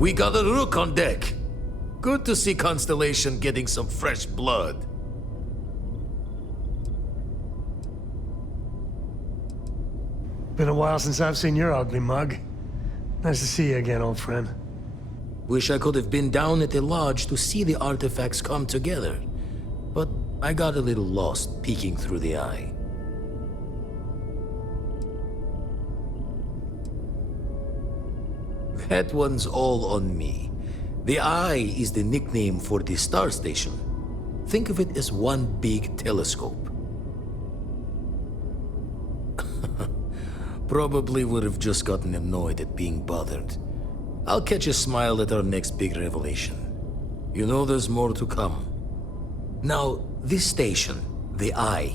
We got a rook on deck. Good to see Constellation getting some fresh blood. Been a while since I've seen your ugly mug. Nice to see you again, old friend. Wish I could have been down at the lodge to see the artifacts come together. But I got a little lost peeking through the eye. That one's all on me. The Eye is the nickname for the star station. Think of it as one big telescope. Probably would have just gotten annoyed at being bothered. I'll catch a smile at our next big revelation. You know there's more to come. Now, this station, the Eye,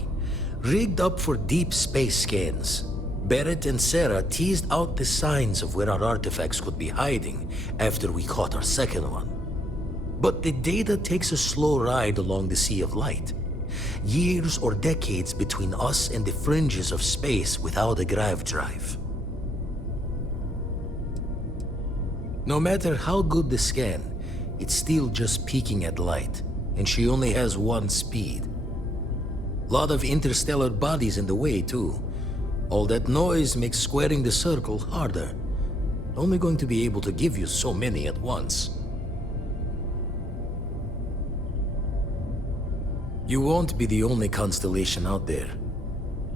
rigged up for deep space scans. Barrett and Sarah teased out the signs of where our artifacts could be hiding after we caught our second one. But the data takes a slow ride along the Sea of Light. Years or decades between us and the fringes of space without a grav drive. No matter how good the scan, it's still just peeking at light, and she only has one speed. Lot of interstellar bodies in the way, too. All that noise makes squaring the circle harder. Only going to be able to give you so many at once. You won't be the only constellation out there.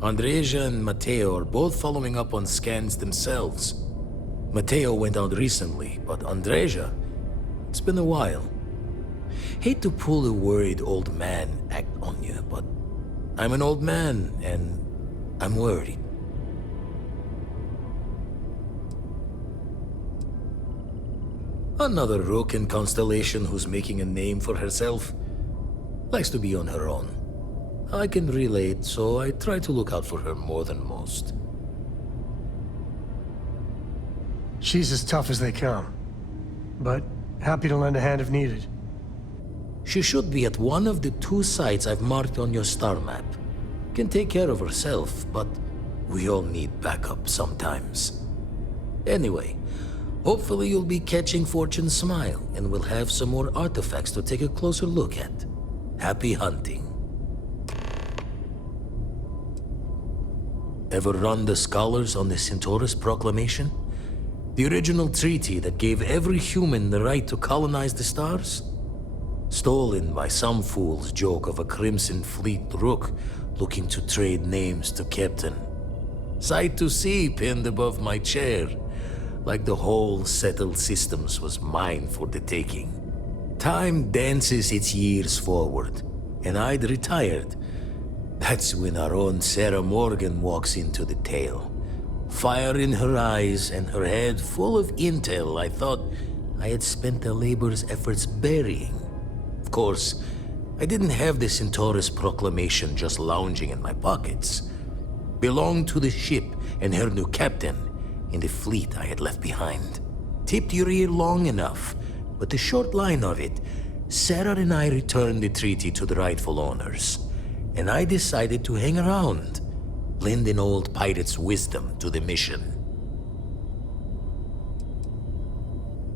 Andreja and Matteo are both following up on scans themselves. Matteo went out recently, but Andreja, it's been a while. Hate to pull a worried old man act on you, but I'm an old man and I'm worried. Another rook in Constellation who's making a name for herself. Likes to be on her own. I can relate, so I try to look out for her more than most. She's as tough as they come, but happy to lend a hand if needed. She should be at one of the 2 sites I've marked on your star map. Can take care of herself, but we all need backup sometimes. Anyway, hopefully you'll be catching Fortune's smile, and we'll have some more artifacts to take a closer look at. Happy hunting. Ever run the scholars on the Centaurus Proclamation? The original treaty that gave every human the right to colonize the stars? Stolen by some fool's joke of a Crimson Fleet rook looking to trade names to Captain. Sight to see pinned above my chair, like the whole settled systems was mine for the taking. Time dances its years forward, and I'd retired. That's when our own Sarah Morgan walks into the tale. Fire in her eyes and her head full of intel I thought I had spent the labor's efforts burying. Of course, I didn't have the Centaurus Proclamation just lounging in my pockets. Belonged to the ship and her new captain in the fleet I had left behind. Tipped your ear long enough, but the short line of it, Sarah and I returned the treaty to the rightful owners, and I decided to hang around, lend an old pirate's wisdom to the mission.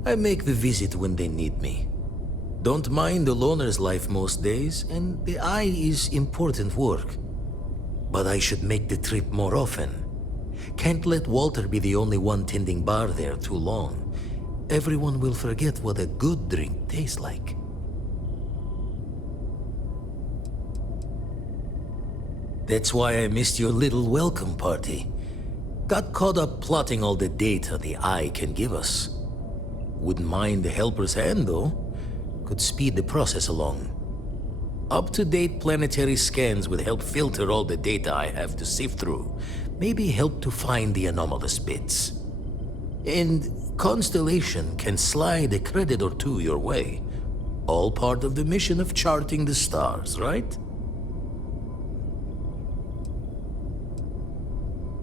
I make the visit when they need me. Don't mind the loner's life most days, and the Eye is important work. But I should make the trip more often. Can't let Walter be the only one tending bar there too long. Everyone will forget what a good drink tastes like. That's why I missed your little welcome party. Got caught up plotting all the data the Eye can give us. Wouldn't mind the helper's hand, though. Could speed the process along. Up-to-date planetary scans would help filter all the data I have to sift through. Maybe help to find the anomalous bits. And Constellation can slide a credit or 2 your way. All part of the mission of charting the stars, right?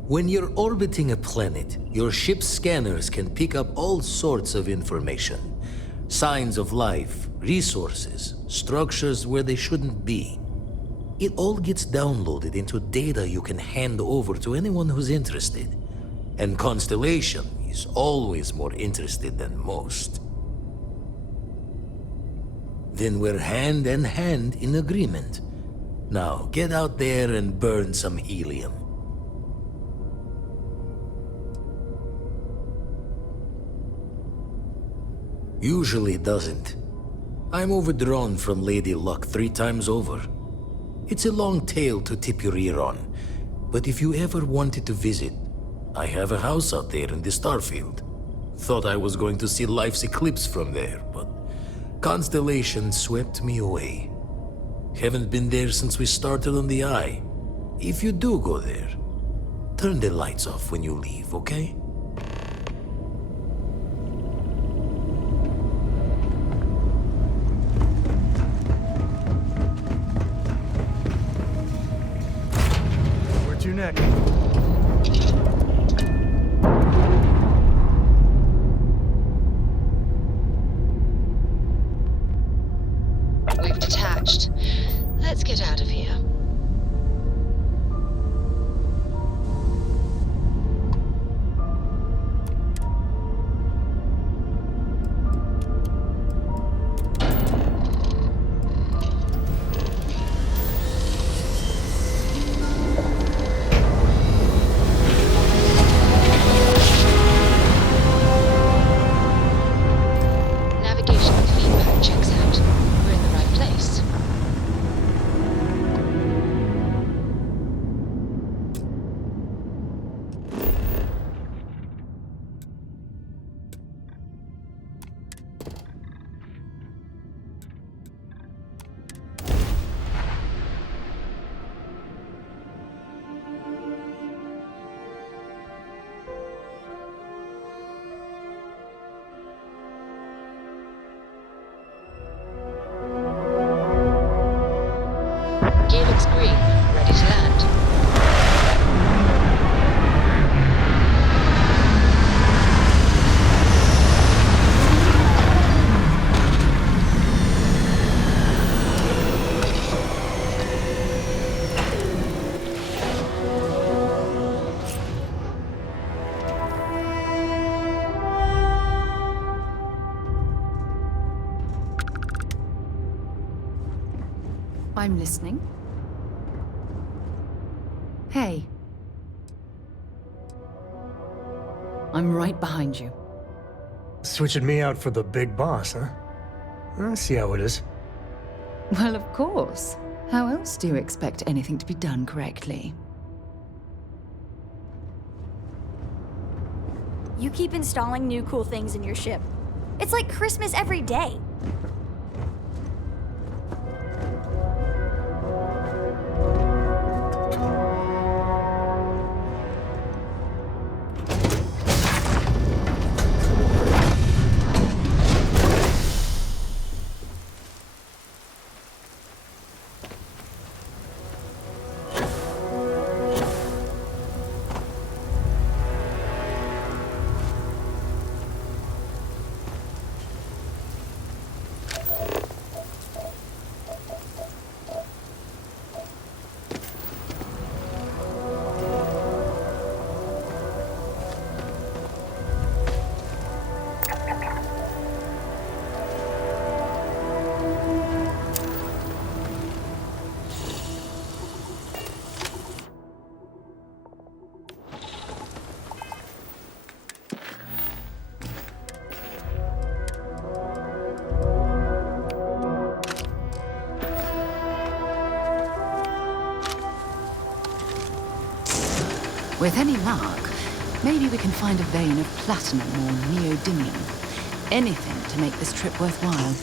When you're orbiting a planet, your ship's scanners can pick up all sorts of information. Signs of life, resources, structures where they shouldn't be. It all gets downloaded into data you can hand over to anyone who's interested. And Constellation is always more interested than most. Then we're hand in hand in agreement. Now, get out there and burn some helium. Usually doesn't. I'm overdrawn from Lady Luck 3 times over. It's a long tale to tip your ear on, but if you ever wanted to visit, I have a house out there in the Starfield. Thought I was going to see life's eclipse from there, but constellation swept me away. Haven't been there since we started on the Eye. If you do go there, turn the lights off when you leave, okay? Where to next? We've detached. Let's get out of here. Navigation feedback checks out. We're in the right place. Gear looks green, ready to land. I'm listening. Hey. I'm right behind you. Switching me out for the big boss, huh? I see how it is. Well, of course. How else do you expect anything to be done correctly? You keep installing new cool things in your ship. It's like Christmas every day. With any luck, maybe we can find a vein of platinum or neodymium. Anything to make this trip worthwhile.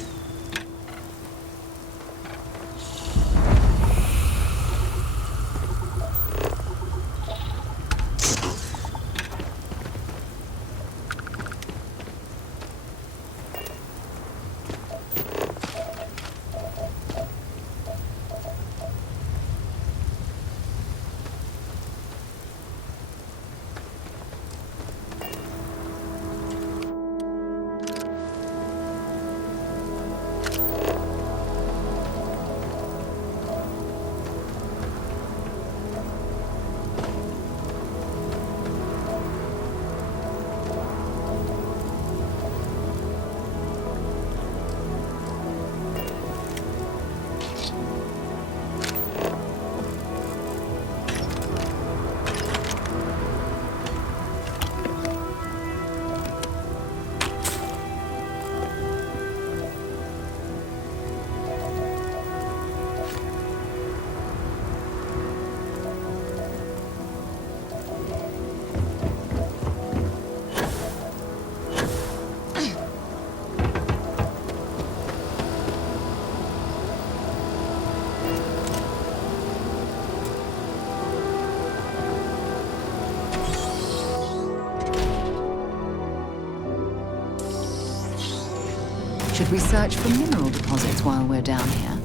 Should we search for mineral deposits while we're down here?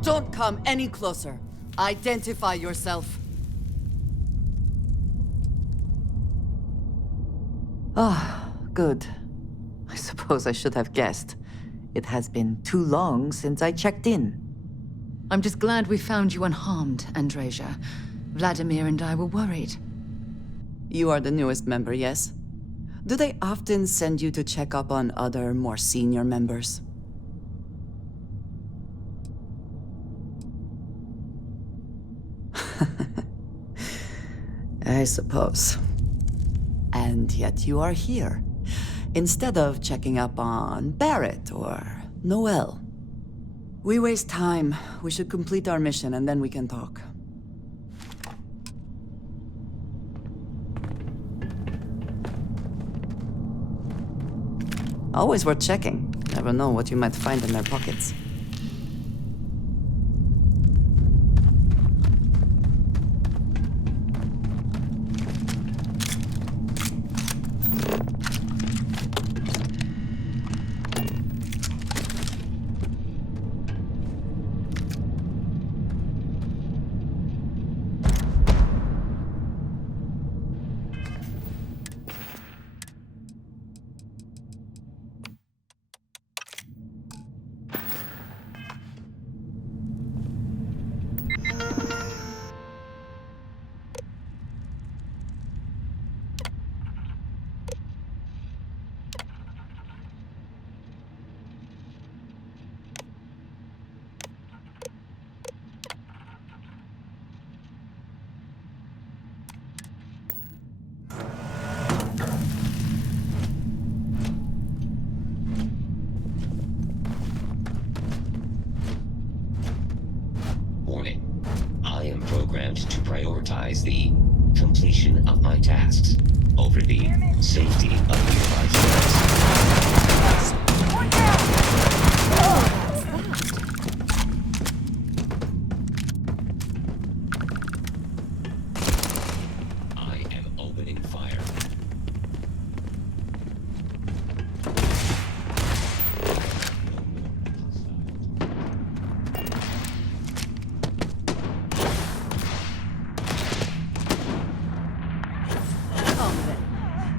Don't come any closer. Identify yourself. Ah, good. I suppose I should have guessed. It has been too long since I checked in. I'm just glad we found you unharmed, Andreja. Vladimir and I were worried. You are the newest member, yes? Do they often send you to check up on other, more senior members? I suppose. And yet you are here, instead of checking up on Barrett or Noel. We waste time. We should complete our mission and then we can talk. Always worth checking. Never know what you might find in their pockets. Warning. I am programmed to prioritize the completion of my tasks over the safety of nearby friends. I am opening fire.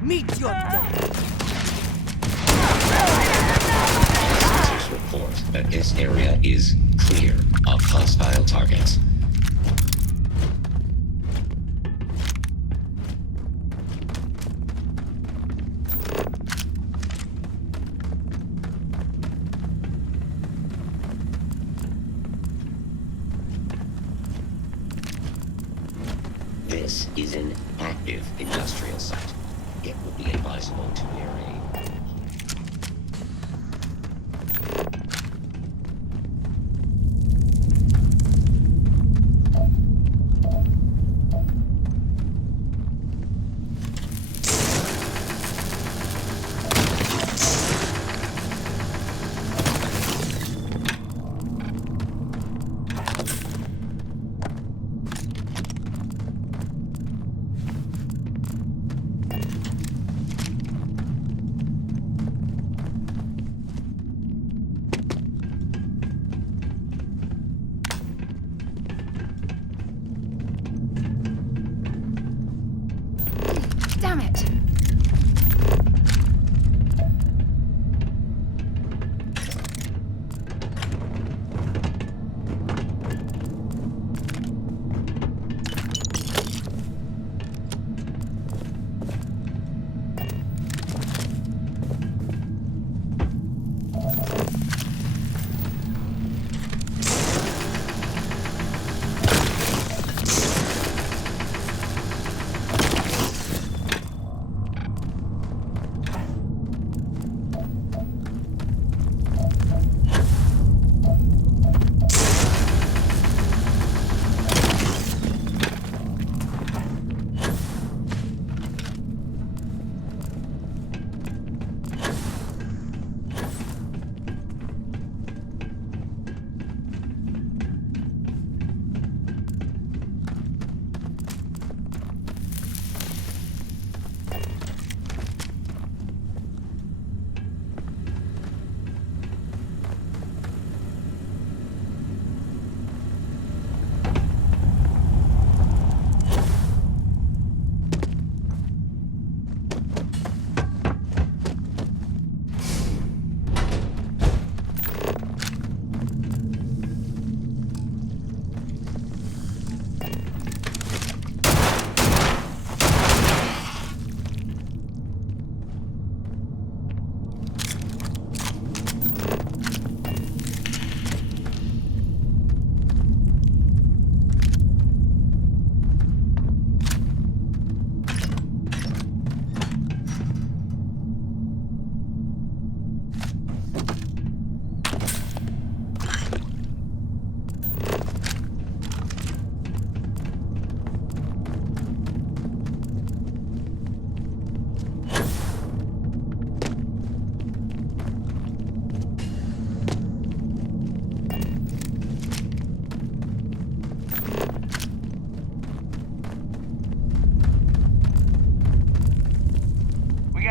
Meet your death! Sensors report that this area is clear of hostile targets. This is an active industrial site. It would be advisable to wear a... Damn it!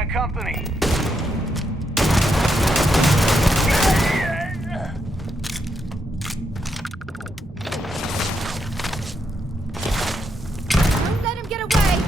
got company. Don't let him get away!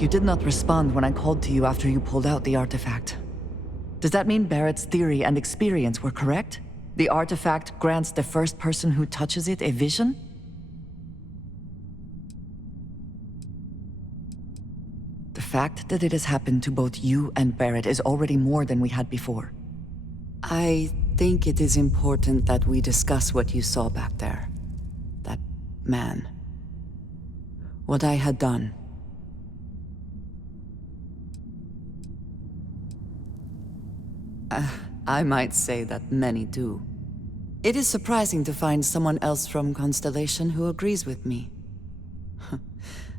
You did not respond when I called to you after you pulled out the artifact. Does that mean Barrett's theory and experience were correct? The artifact grants the first person who touches it a vision? The fact that it has happened to both you and Barrett is already more than we had before. I think it is important that we discuss what you saw back there. That man. What I had done. I might say that many do. It is surprising to find someone else from Constellation who agrees with me.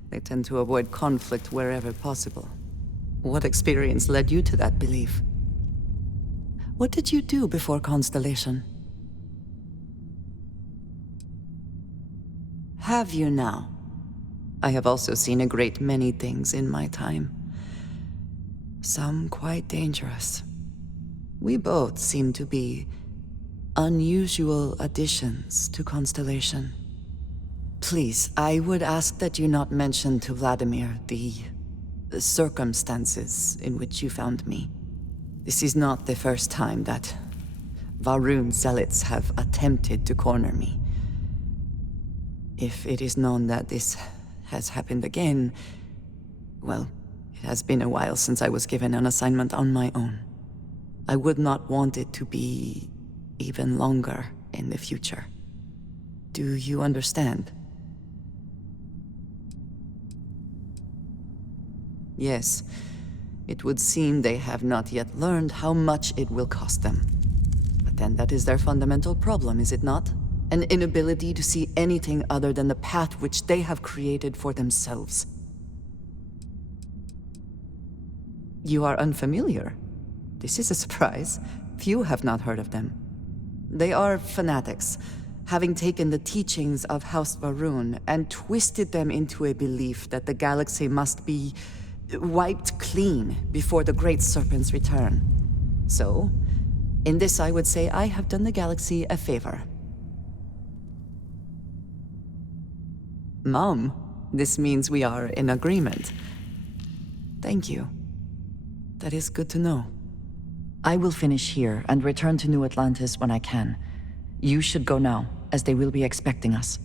They tend to avoid conflict wherever possible. What experience led you to that belief? What did you do before Constellation? Have you now? I have also seen a great many things in my time. Some quite dangerous. We both seem to be unusual additions to Constellation. Please, I would ask that you not mention to Vladimir the circumstances in which you found me. This is not the first time that Varun zealots have attempted to corner me. If it is known that this has happened again, well, it has been a while since I was given an assignment on my own. I would not want it to be even longer in the future. Do you understand? Yes, it would seem they have not yet learned how much it will cost them. But then that is their fundamental problem, is it not? An inability to see anything other than the path which they have created for themselves. You are unfamiliar. This is a surprise. Few have not heard of them. They are fanatics, having taken the teachings of House Varun and twisted them into a belief that the galaxy must be wiped clean before the Great Serpent's return. So, in this I would say I have done the galaxy a favor. Mom, this means we are in agreement. Thank you. That is good to know. I will finish here and return to New Atlantis when I can. You should go now, as they will be expecting us.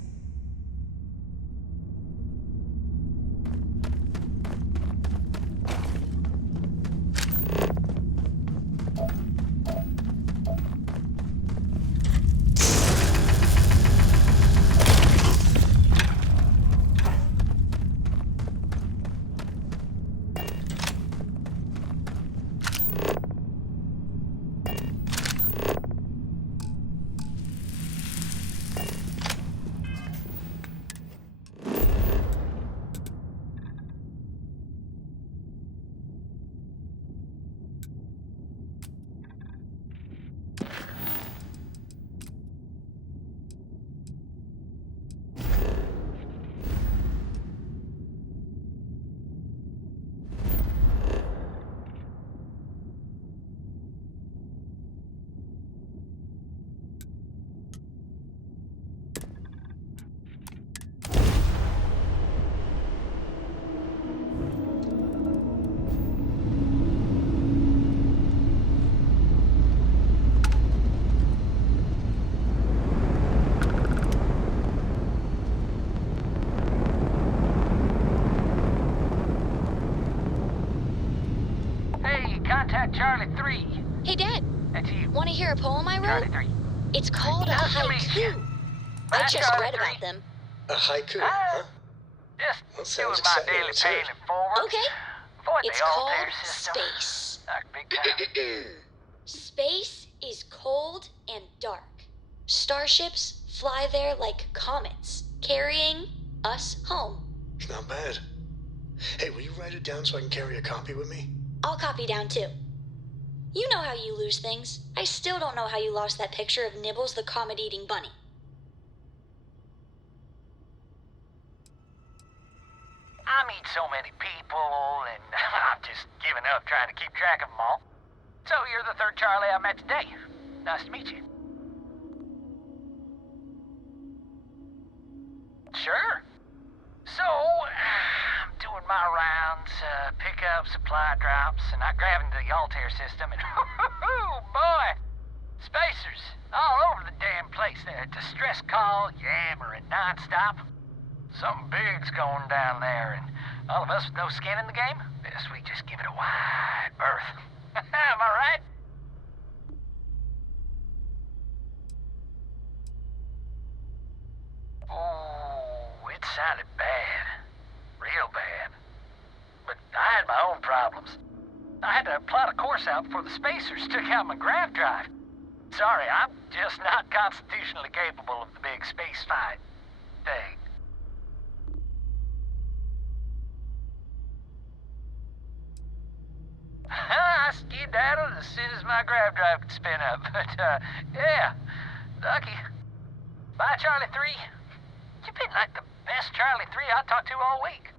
Contact Charlie 3. Hey, Dad. That's you. Want to hear a poem I wrote? Charlie 3. It's called a haiku. I just Charlie read 3. about them. A haiku, huh? Just That doing sounds my exciting. daily Let's hear it. paying it forward. Okay. For It's the called Altair system. space. Like big time. Space is cold and dark. Starships fly there like comets, carrying us home. Not bad. Hey, will you write it down so I can carry a copy with me? I'll copy down too. You know how you lose things. I still don't know how you lost that picture of Nibbles the comet-eating bunny. I meet so many people, and I'm just giving up trying to keep track of them all. So you're the third Charlie I met today. Nice to meet you. Sure. So, I'm doing my rounds. grounds, pick up supply drops, and I grab into the Altair system, and boy, spacers all over the damn place. They're distress call, yammering nonstop. Something big's going down there, and all of us with no skin in the game, best we just give it a wide berth. Am I right? Oh, it sounded bad. Real bad. But I had my own problems. I had to plot a course out before the spacers took out my grav drive. Sorry, I'm just not constitutionally capable of the big space fight thing. I skedaddled as soon as my grav drive could spin up, but, yeah, lucky. Bye, Charlie 3. You've been like the best Charlie 3 I talked to all week.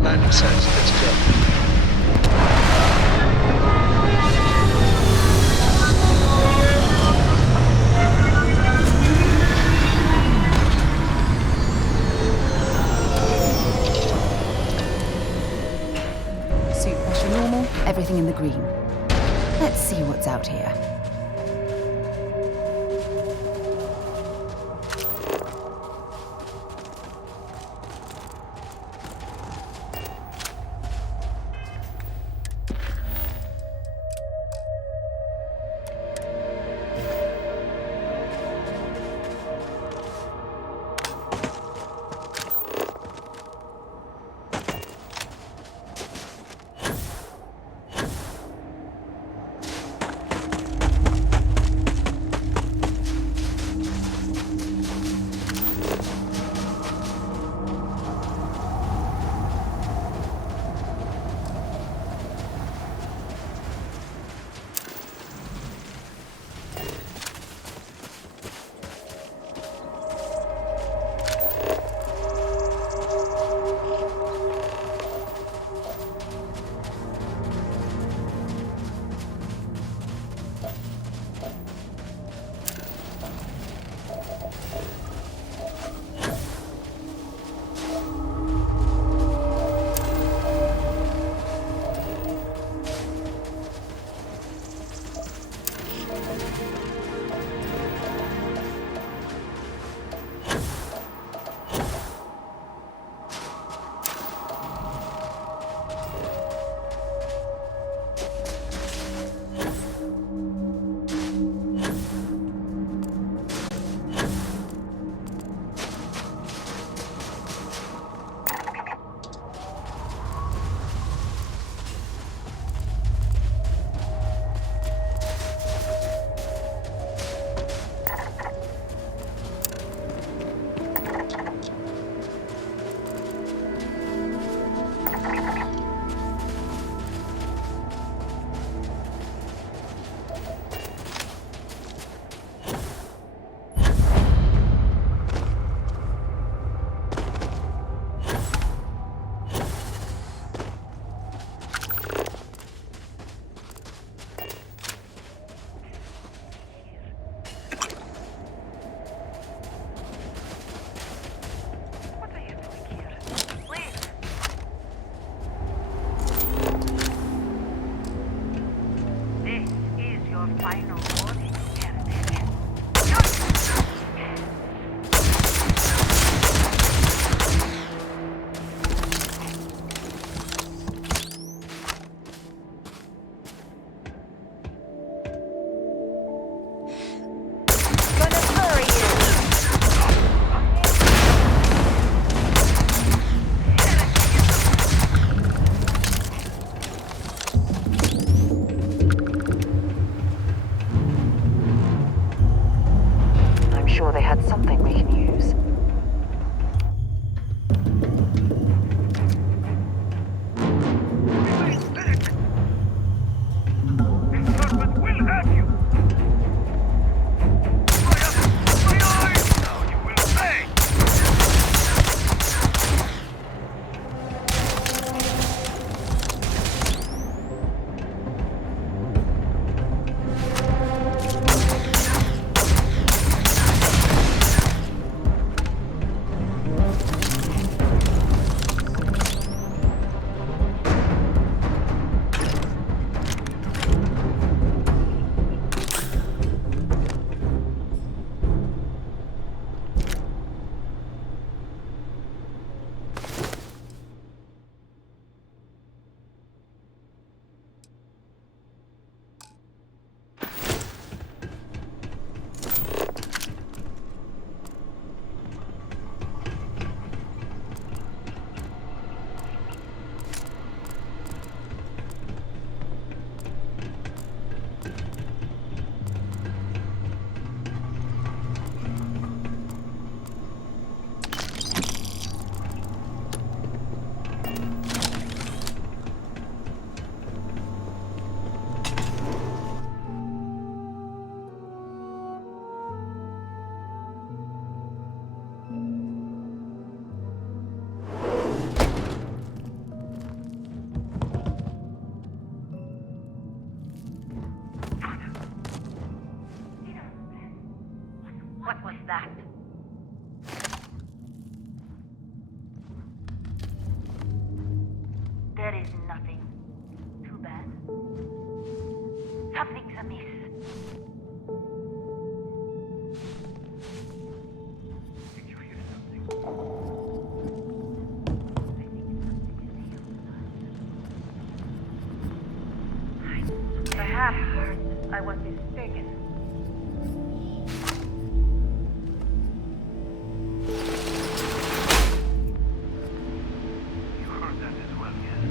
Landing sites, let's go. Suit pressure normal, everything in the green. Let's see what's out here. sure they had something we can use. What was that? There is nothing. Too bad. Something's amiss. Did you hear something? Perhaps I was mistaken. You heard that as well, yes?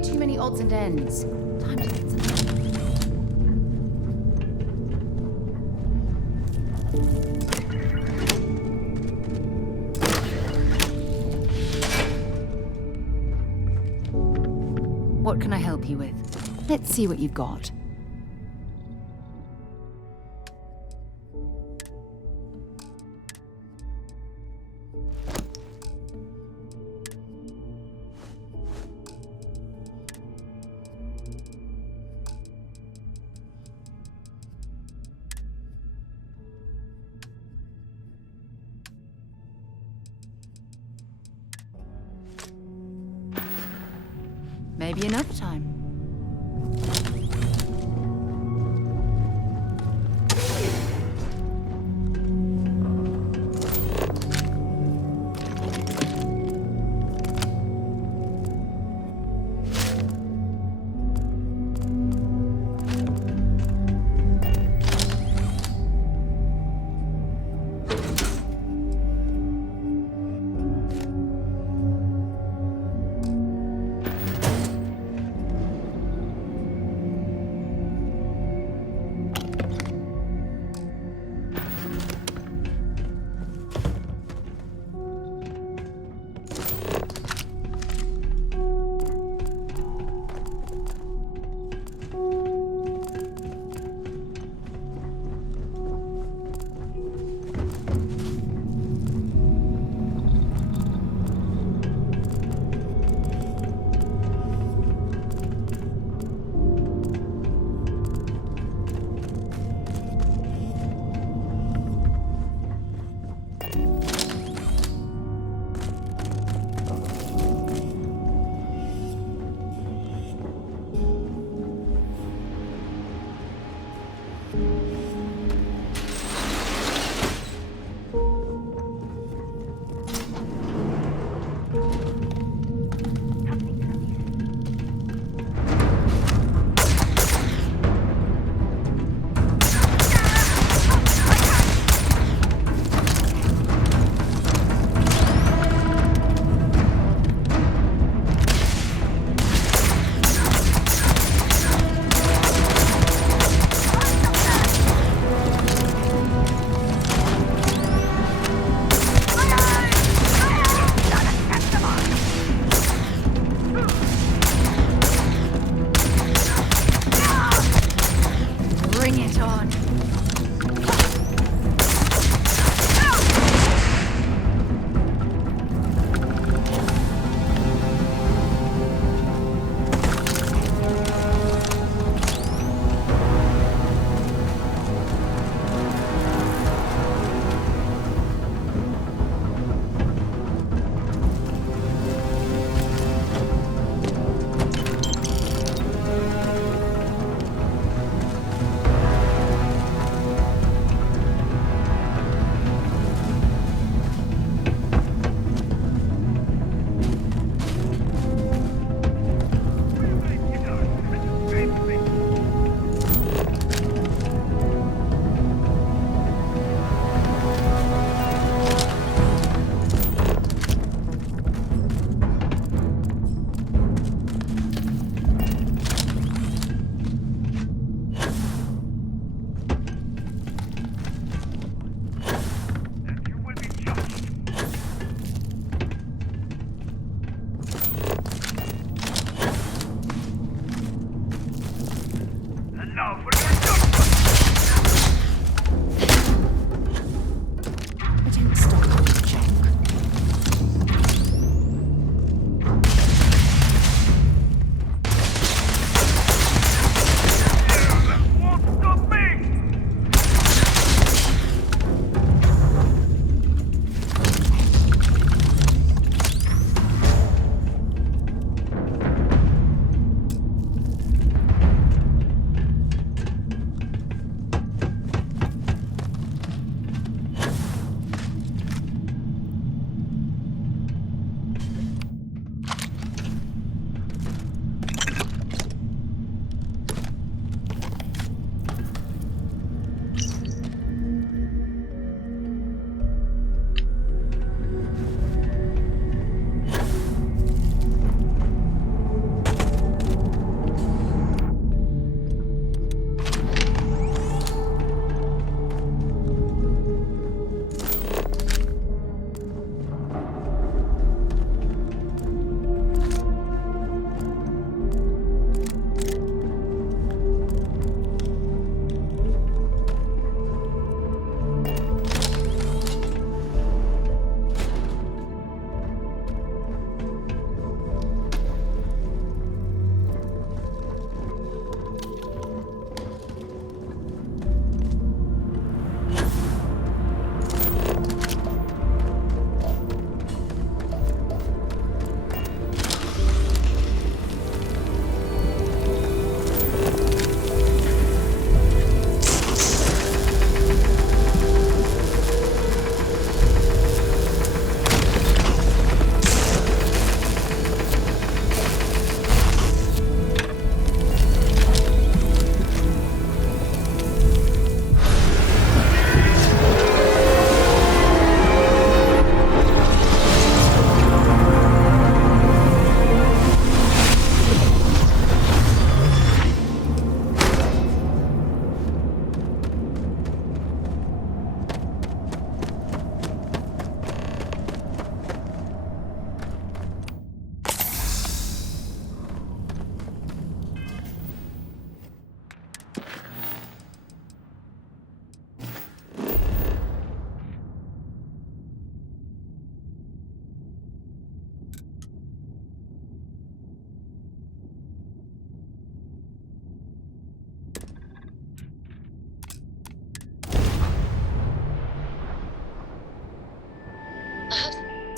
playing too many odds and ends. Time to get some. What can I help you with? Let's see what you've got. Maybe another time.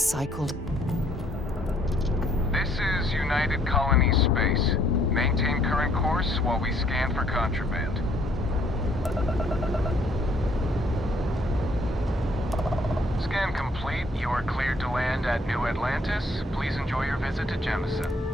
recycled. This is United Colony Space. Maintain current course while we scan for contraband. Scan complete. You are cleared to land at New Atlantis. Please enjoy your visit to Jemison.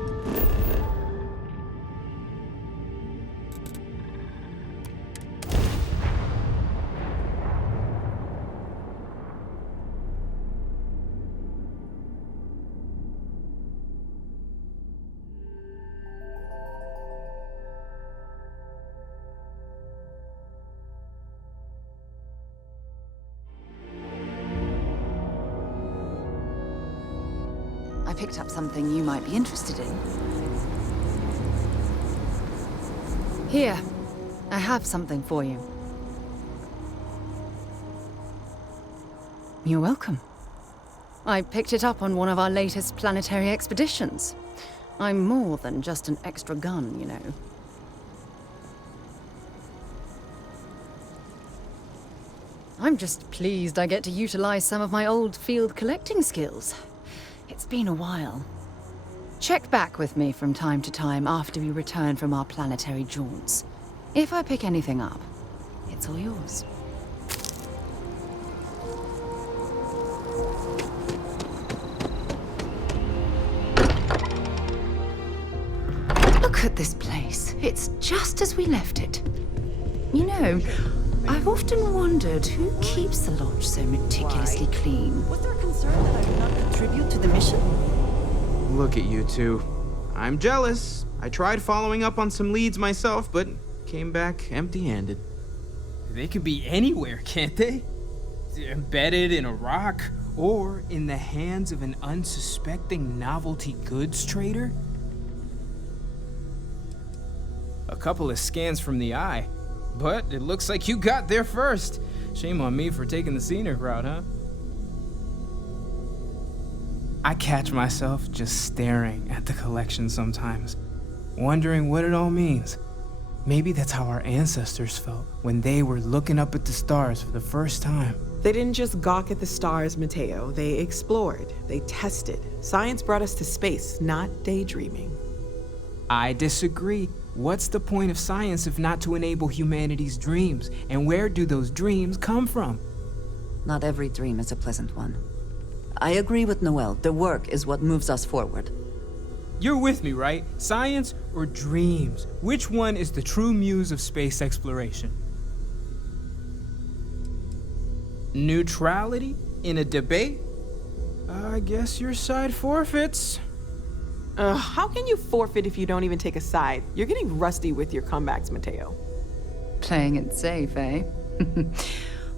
I picked up something you might be interested in. Here, I have something for you. You're welcome. I picked it up on one of our latest planetary expeditions. I'm more than just an extra gun, you know. I'm just pleased I get to utilize some of my old field collecting skills. It's been a while. Check back with me from time to time after we return from our planetary jaunts. If I pick anything up, it's all yours. Look at this place. It's just as we left it. You know, I've often wondered who keeps the lodge so meticulously clean. Was there a concern that I do not contribute to the mission? Look at you two. I'm jealous. I tried following up on some leads myself, but came back empty-handed. They could be anywhere, can't they? Embedded in a rock, or in the hands of an unsuspecting novelty goods trader? A couple of scans from the eye, but it looks like you got there first. Shame on me for taking the scenic route, huh? I catch myself just staring at the collection sometimes, wondering what it all means. Maybe that's how our ancestors felt when they were looking up at the stars for the first time. They didn't just gawk at the stars, Mateo. They explored. They tested. Science brought us to space, not daydreaming. I disagree. What's the point of science if not to enable humanity's dreams? And where do those dreams come from? Not every dream is a pleasant one. I agree with Noel. The work is what moves us forward. You're with me, right? Science or dreams? Which one is the true muse of space exploration? Neutrality in a debate? I guess your side forfeits. How can you forfeit if you don't even take a side? You're getting rusty with your comebacks, Mateo. Playing it safe, eh?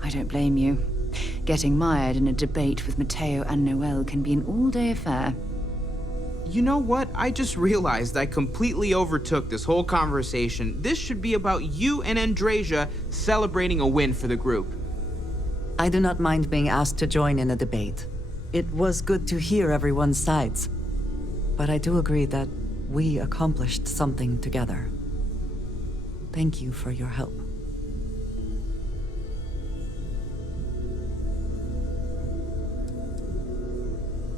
I don't blame you. Getting mired in a debate with Mateo and Noel can be an all-day affair. You know what? I just realized I completely overtook this whole conversation. This should be about you and Andrasia celebrating a win for the group. I do not mind being asked to join in a debate. It was good to hear everyone's sides. But I do agree that we accomplished something together. Thank you for your help.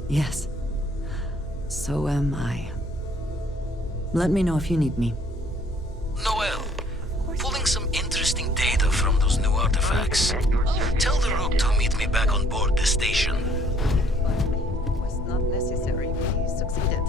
Yes. So am I. Let me know if you need me. Noel, pulling some interesting data from those new artifacts. Tell the Rook to meet me back on board the station. It was not necessary. We succeeded.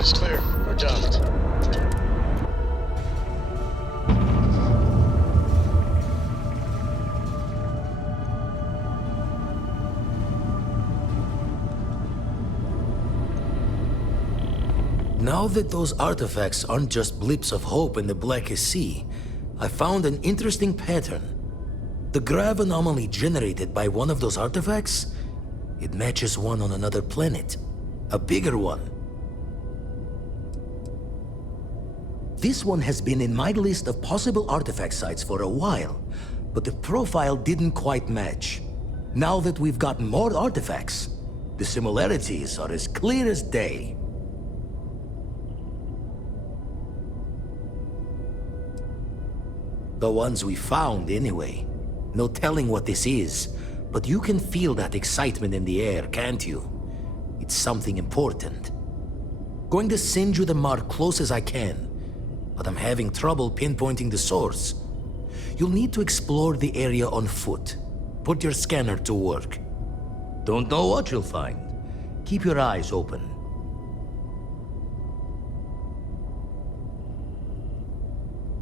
Is clear. We're docked. Now that those artifacts aren't just blips of hope in the blackest sea, I found an interesting pattern. The grav anomaly generated by one of those artifacts, it matches one on another planet. A bigger one. This one has been in my list of possible artifact sites for a while, but the profile didn't quite match. Now that we've gotten more artifacts, the similarities are as clear as day. The ones we found, anyway. No telling what this is, but you can feel that excitement in the air, can't you? It's something important. Going to send you the mark close as I can, but I'm having trouble pinpointing the source. You'll need to explore the area on foot. Put your scanner to work. Don't know what you'll find. Keep your eyes open.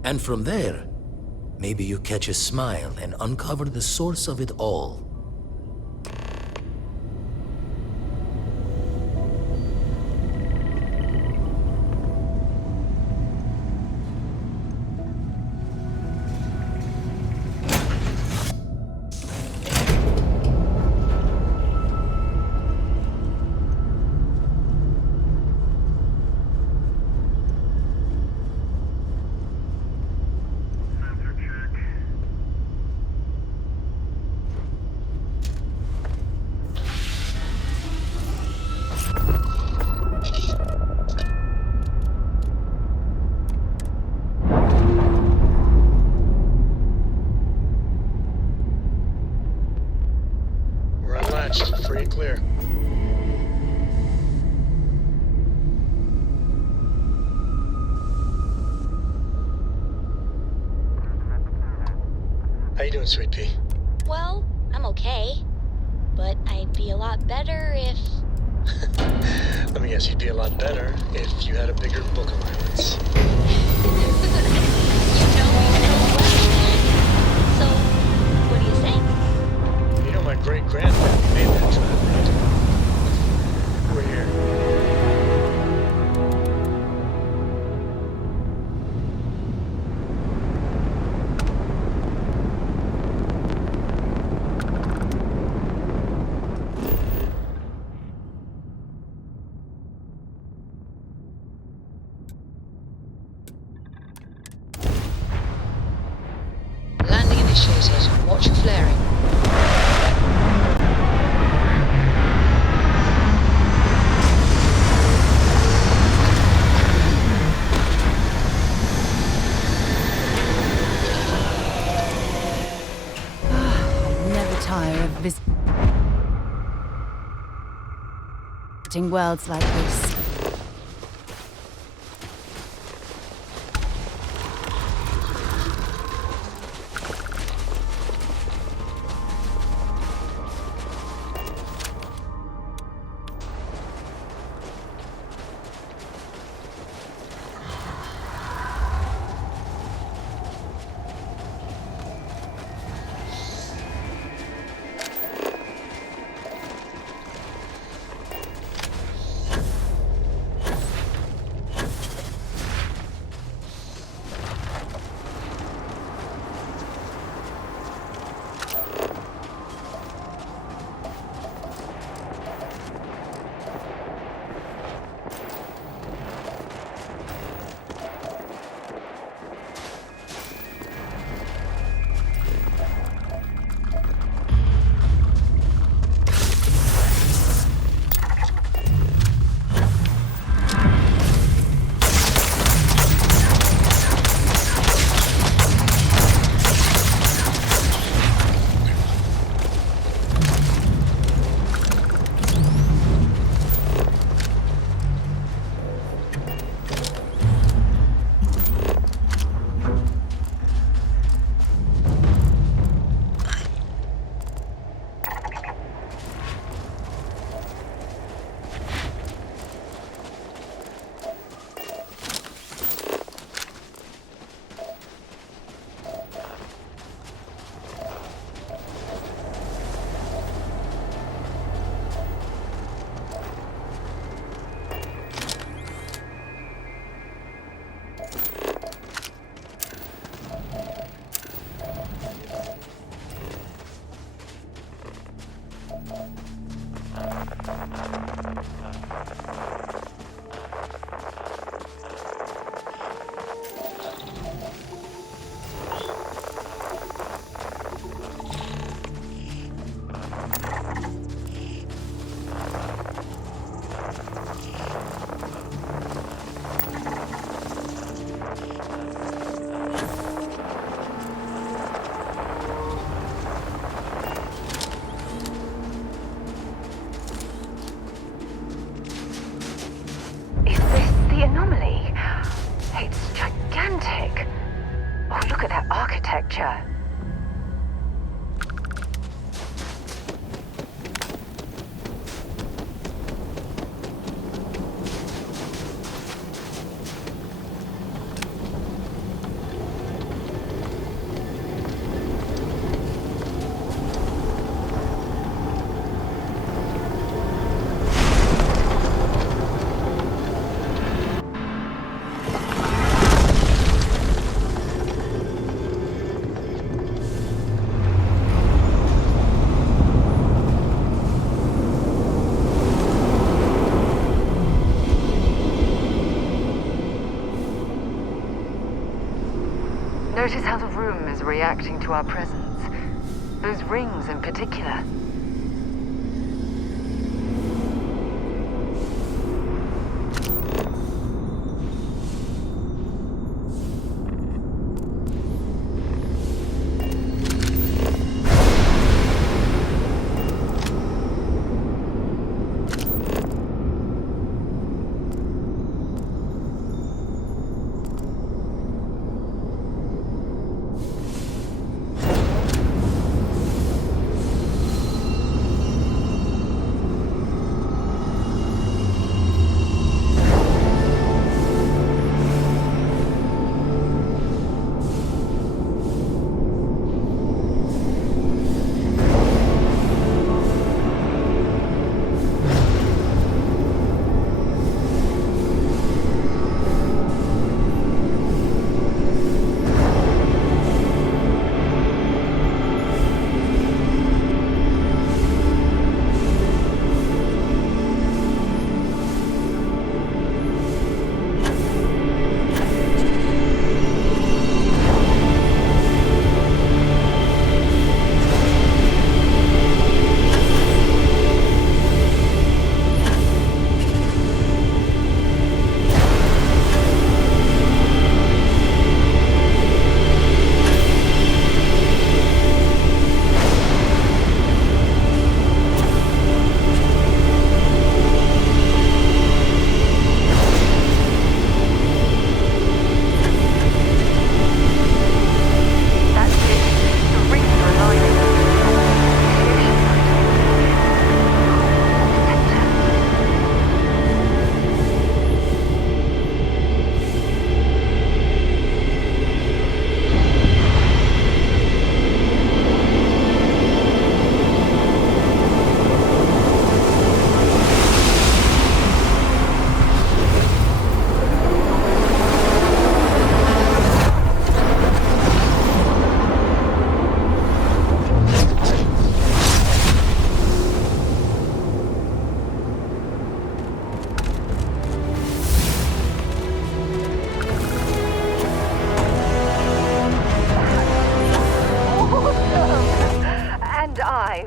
And from there, maybe you catch a smile and uncover the source of it all. Free and clear. How you doing, Sweet Pea? Well, I'm okay. But I'd be a lot better if... Let me guess, you'd be a lot better if you had a bigger book allowance. So, what do you say? You know my great-grandfather made that drive, right? We're here. Landing initiated. Watch your flaring. Tire of visiting worlds like this. architecture. Notice how the room is reacting to our presence. Those rings in particular.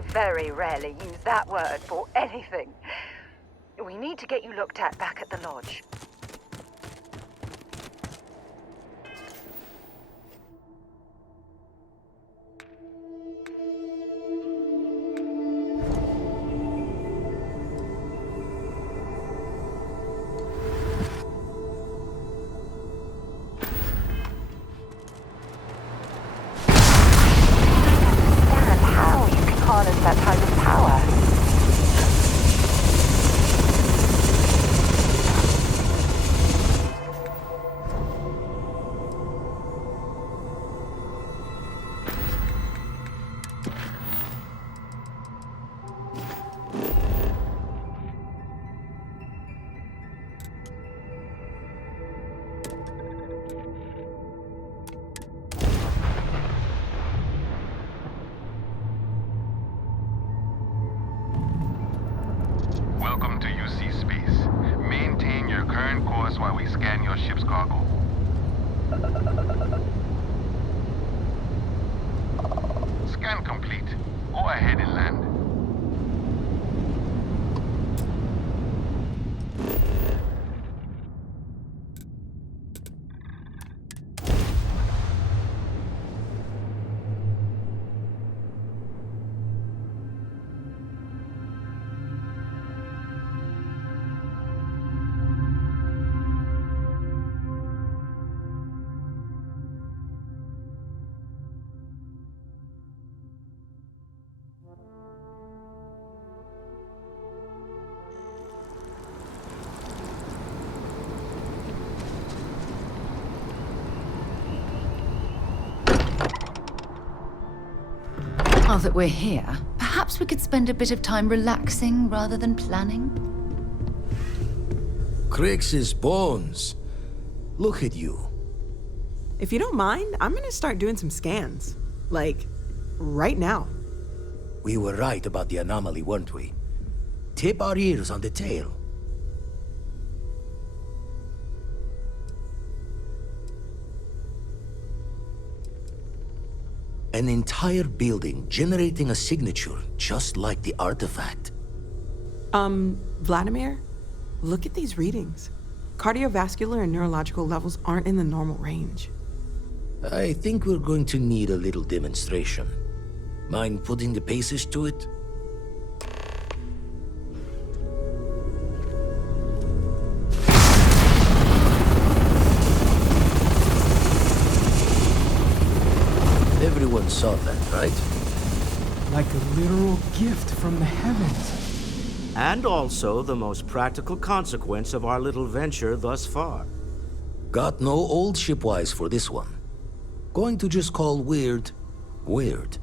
Very rarely use that word for anything. We need to get you looked at back at the lodge. That type of power. Welcome to UC Space. Maintain your current course while we scan your ship's cargo. Scan complete. Go ahead and land. Now that we're here, perhaps we could spend a bit of time relaxing rather than planning? Crix's bones. Look at you. If you don't mind, I'm gonna start doing some scans. Like, right now. We were right about the anomaly, weren't we? Tip our ears on the tail. An entire building generating a signature just like the artifact. Vladimir, look at these readings. Cardiovascular and neurological levels aren't in the normal range. I think we're going to need a little demonstration. Mind putting the paces to it? Everyone saw that, right? Like a literal gift from the heavens. And also the most practical consequence of our little venture thus far. Got no old shipwise for this one. Going to just call weird, weird.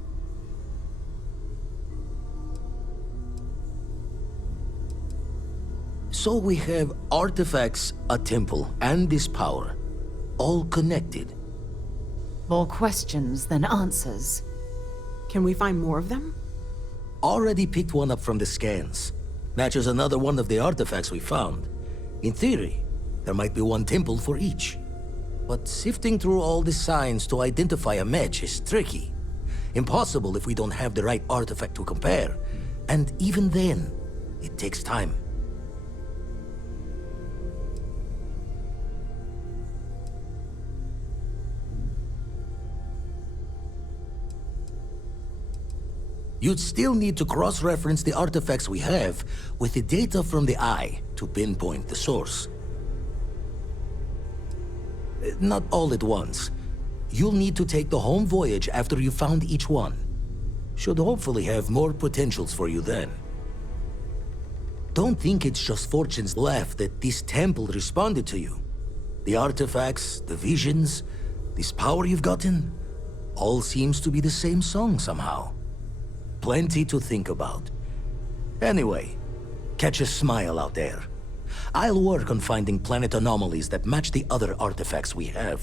So we have artifacts, a temple, and this power. All connected. More questions than answers. Can we find more of them? Already picked one up from the scans. Matches another one of the artifacts we found. In theory, there might be one temple for each. But sifting through all the signs to identify a match is tricky. Impossible if we don't have the right artifact to compare. And even then, it takes time. You'd still need to cross-reference the artifacts we have with the data from the eye to pinpoint the source. Not all at once. You'll need to take the home voyage after you've found each one. Should hopefully have more potentials for you then. Don't think it's just Fortune's laugh that this temple responded to you. The artifacts, the visions, this power you've gotten, all seems to be the same song somehow. Plenty to think about. Anyway, catch a smile out there. I'll work on finding planet anomalies that match the other artifacts we have.